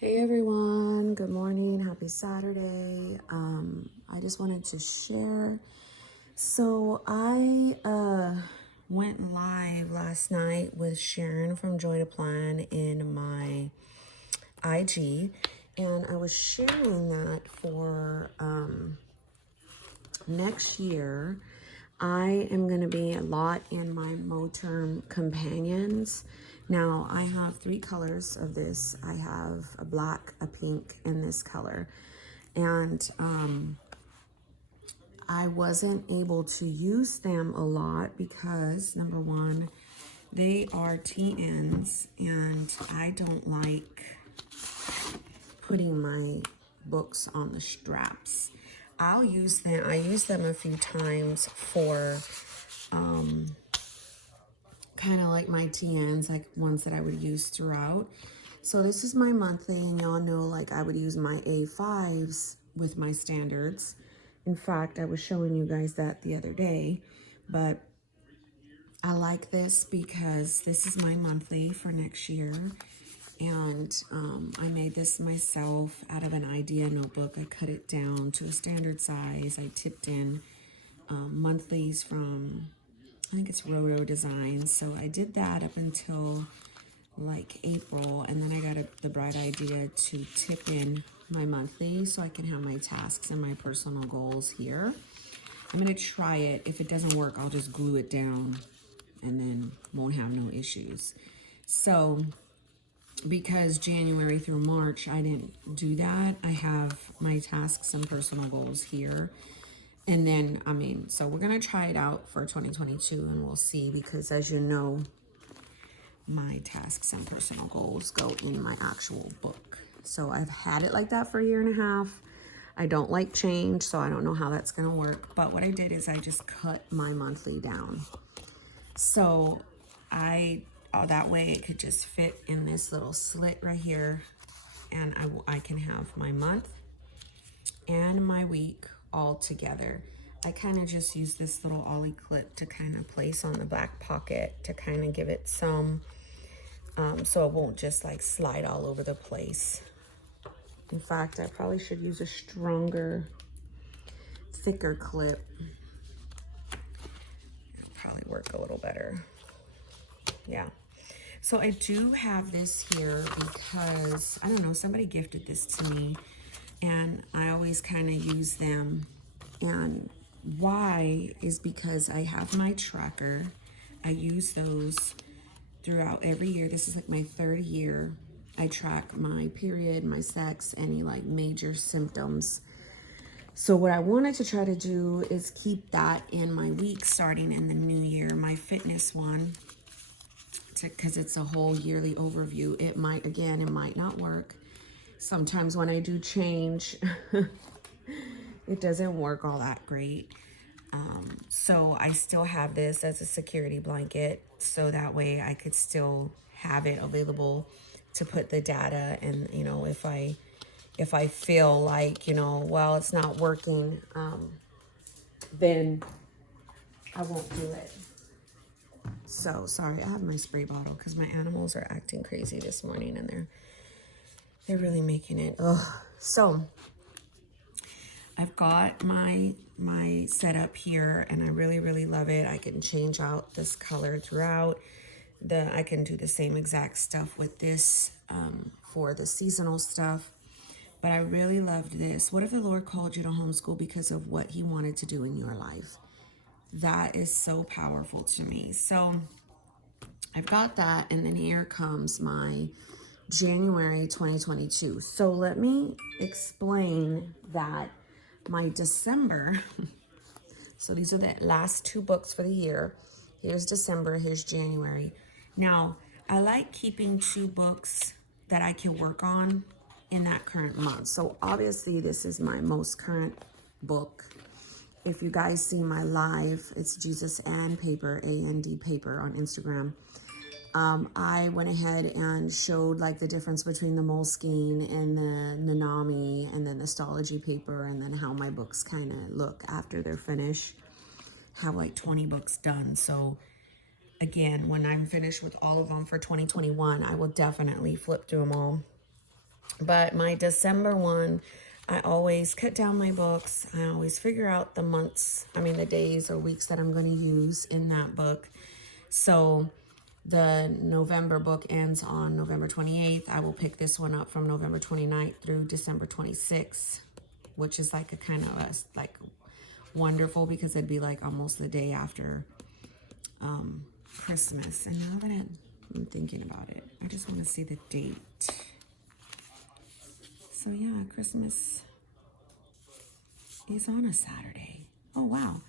Hey everyone, good morning, happy Saturday. I just wanted to share. So I went live last night with Sharon from Joy to Plan in my IG, and I was sharing that for next year. I am going to be a lot in my Moterm companions. Now I have three colors of this. I have a black, a pink, and this color. And I wasn't able to use them a lot because number one, they are TNs and I don't like putting my books on the straps. I'll use them. I use them a few times for kind of like my TNs, like ones that I would use throughout. So this is my monthly, and y'all know like I would use my A5s with my standards. In fact, I was showing you guys that the other day, but I like this because this is my monthly for next year. And I made this myself out of an idea notebook. I cut it down to a standard size. I tipped in monthlies from, I think it's Roto Designs. So I did that up until like April, and then I got the bright idea to tip in my monthly so I can have my tasks and my personal goals here. I'm going to try it. If it doesn't work, I'll just glue it down and then won't have no issues. So because January through March I didn't do that, I have my tasks and personal goals here. And then, so we're going to try it out for 2022 and we'll see, because as you know, my tasks and personal goals go in my actual book. So I've had it like that for a year and a half. I don't like change, so I don't know how that's going to work. But what I did is I just cut my monthly down. So that way it could just fit in this little slit right here. And I can have my month and my week all together. I kind of just use this little ollie clip to kind of place on the back pocket to kind of give it some, so it won't just like slide all over the place. In fact, I probably should use a stronger, thicker clip. It'll probably work a little better. Yeah. So I do have this here because, I don't know, somebody gifted this to me and I always kind of use them. And why is because I have my tracker. I use those throughout every year. This is like my third year. I track my period, my sex, any like major symptoms. So what I wanted to try to do is keep that in my week starting in the new year, my fitness one, because it's a whole yearly overview. It might not work. Sometimes when I do change, it doesn't work all that great. So I still have this as a security blanket, so that way I could still have it available to put the data. And if I feel like well, it's not working, then I won't do it. So sorry, I have my spray bottle because my animals are acting crazy this morning and they're really making it. Ugh. So I've got my setup here and I really love it. I can change out this color throughout. I can do the same exact stuff with this for the seasonal stuff. But I really loved this. What if the Lord called you to homeschool because of what he wanted to do in your life? That is so powerful to me. So I've got that, and then here comes my January 2022. So let me explain that my December, so these are the last two books for the year. Here's December, here's January. Now, I like keeping two books that I can work on in that current month. So obviously this is my most current book. If you guys see my live, it's Jesus and Paper, A-N-D Paper on Instagram. I went ahead and showed like the difference between the Moleskine and the Nanami and then the Stology paper, and then how my books kind of look after they're finished. Have like 20 books done. So again, when I'm finished with all of them for 2021, I will definitely flip through them all But my December one, I always cut down my books. I always figure out the months, the days or weeks that I'm going to use in that book. So the November book ends on November 28th. I will pick this one up from November 29th through December 26th, which is like a kind of like wonderful, because it'd be like almost the day after Christmas. And now that I'm thinking about it, I just want to see the date. So yeah, Christmas is on a Saturday. Oh wow.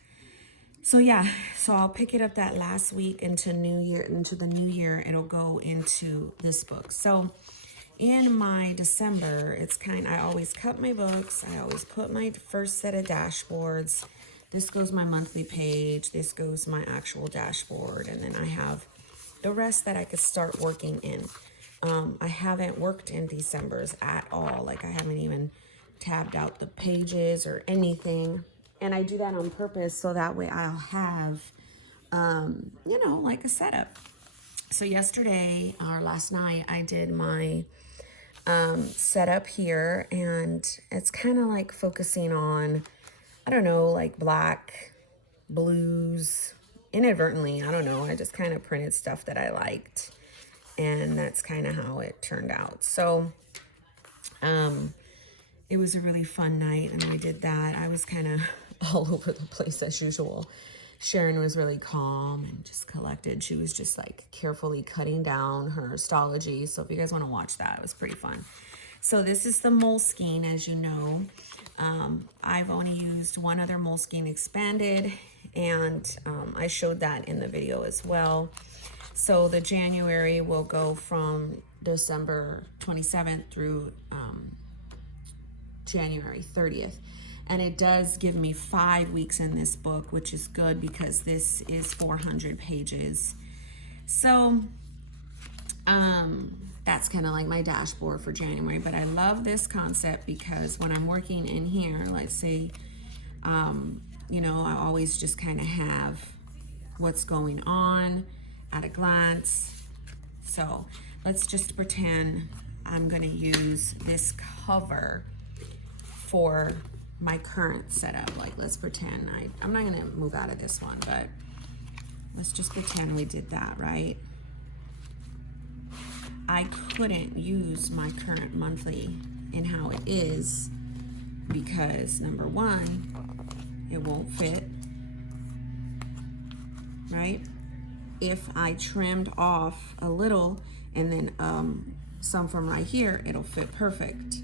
So yeah, so I'll pick it up that last week into the new year. It'll go into this book. So in my December, I always cut my books. I always put my first set of dashboards. This goes my monthly page. This goes my actual dashboard. And then I have the rest that I could start working in. I haven't worked in December's at all. Like, I haven't even tabbed out the pages or anything. And I do that on purpose so that way I'll have, like a setup. So yesterday or last night, I did my setup here, and it's kind of like focusing on, I don't know, like black, blues, inadvertently. I don't know. I just kind of printed stuff that I liked. And that's kind of how it turned out. So it was a really fun night, and I did that. I was kind of all over the place as usual. Sharon was really calm and just collected. She was just like carefully cutting down her histology. So if you guys want to watch that, it was pretty fun. So this is the Moleskine, as you know. I've only used one other Moleskine expanded, and I showed that in the video as well. So the January will go from December 27th through January 30th. And it does give me 5 weeks in this book, which is good because this is 400 pages. So that's kind of like my dashboard for January. But I love this concept because when I'm working in here, let's say, I always just kind of have what's going on at a glance. So let's just pretend I'm going to use this cover for my current setup. Like, let's pretend I'm not going to move out of this one, but let's just pretend we did that, right? I couldn't use my current monthly in how it is because, number one, it won't fit, right? If I trimmed off a little and then some from right here, it'll fit perfect.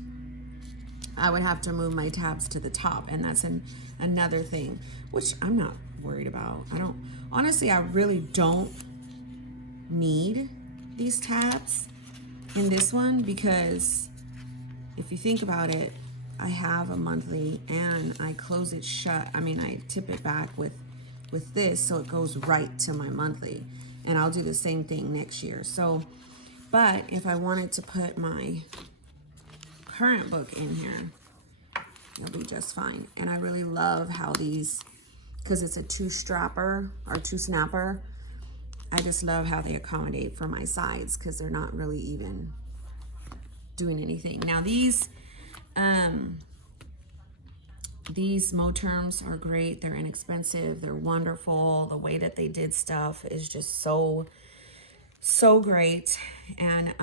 I would have to move my tabs to the top, and that's another thing, which I'm not worried about. Honestly, I really don't need these tabs in this one because if you think about it, I have a monthly and I close it shut. I tip it back with this so it goes right to my monthly, and I'll do the same thing next year. So, but if I wanted to put my current book in here, it'll be just fine. And I really love how these, because it's a 2-strapper or 2-snapper, I just love how they accommodate for my sides because they're not really even doing anything. Now these Moterms are great. They're inexpensive. They're wonderful. The way that they did stuff is just so great. And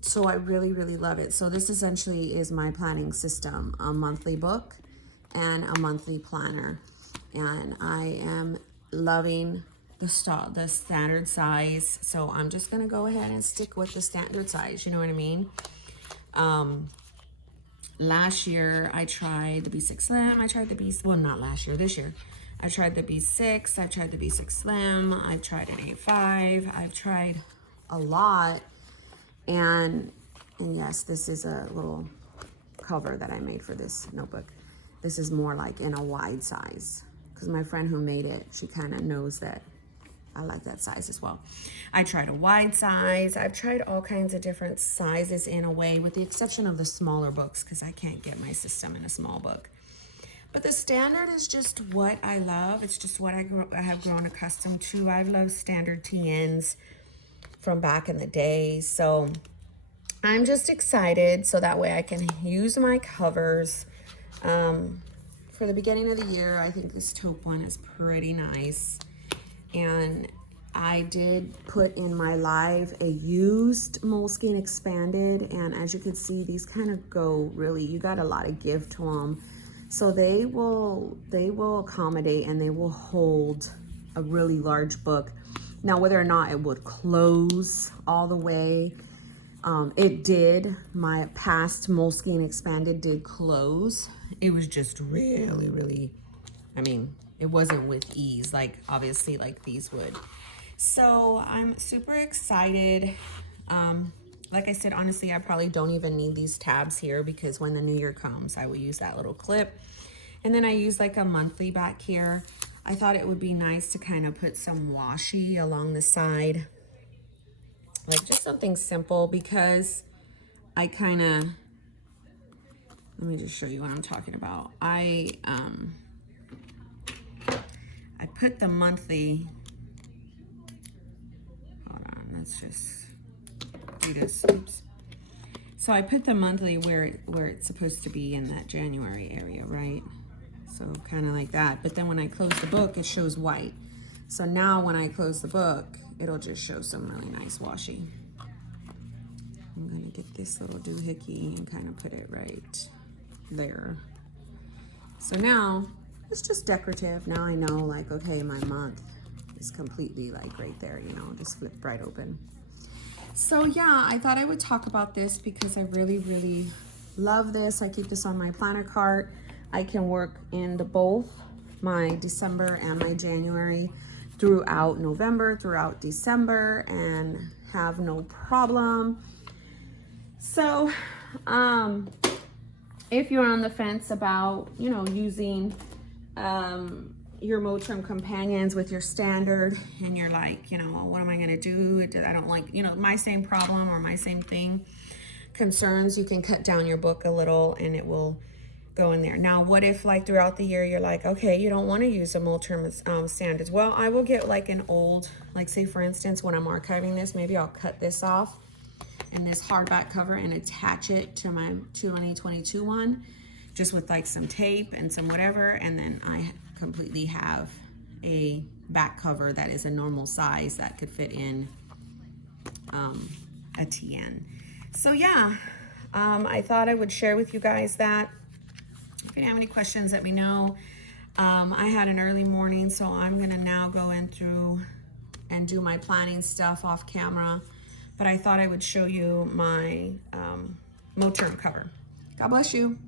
so I really, really love it. So this essentially is my planning system, a monthly book and a monthly planner. And I am loving the standard size. So I'm just going to go ahead and stick with the standard size. You know what I mean? Last year I tried the B6 Slim. I tried the this year. I tried the B6. I tried the B6 Slim. I've tried an A5. I've tried a lot. And yes, this is a little cover that I made for this notebook. This is more like in a wide size because my friend who made it, she kind of knows that I like that size as well. I tried a wide size. I've tried all kinds of different sizes in a way, with the exception of the smaller books because I can't get my system in a small book. But the standard is just what I love. It's just what I have grown accustomed to. I've loved standard TNs from back in the day. So I'm just excited so that way I can use my covers. For the beginning of the year, I think this taupe one is pretty nice. And I did put in my live a used Moleskine expanded, and as you can see, these kind of go really, you got a lot of give to them. So they will accommodate and they will hold a really large book. Now, whether or not it would close all the way, it did. My past Moleskine expanded did close. It was just really, really, I mean, it wasn't with ease, like obviously like these would. So I'm super excited. Like I said, honestly, I probably don't even need these tabs here because when the new year comes, I will use that little clip. And then I use like a monthly back here. I thought it would be nice to kind of put some washi along the side, like just something simple, because I kind of, let me just show you what I'm talking about. I put the monthly, hold on, let's just do this. Oops. So I put the monthly where it's supposed to be in that January area, right? So kind of like that. But then when I close the book, it shows white. So now when I close the book, it'll just show some really nice washi. I'm gonna get this little doohickey and kind of put it right there. So now it's just decorative. Now I know, like, okay, my month is completely like right there, you know, just flip right open. So yeah, I thought I would talk about this because I really, really love this. I keep this on my planner cart. I can work into both my December and my January throughout November, throughout December, and have no problem. So, if you're on the fence about, you know, using your Moterm companions with your standard, and you're like, you know, what am I going to do? I don't like, you know, my same problem or my same thing concerns, you can cut down your book a little and it will go in there. Now, what if like throughout the year you're like, okay, you don't want to use a Moterm standards? Well, I will get like an old, like say for instance, when I'm archiving this, maybe I'll cut this off and this hardback cover and attach it to my 2022 one, just with like some tape and some whatever, and then I completely have a back cover that is a normal size that could fit in a TN. So yeah, I thought I would share with you guys that. If you have any questions, let me know. I had an early morning, so I'm gonna now go in through and do my planning stuff off camera, but I thought I would show you my Moterm cover. God bless you.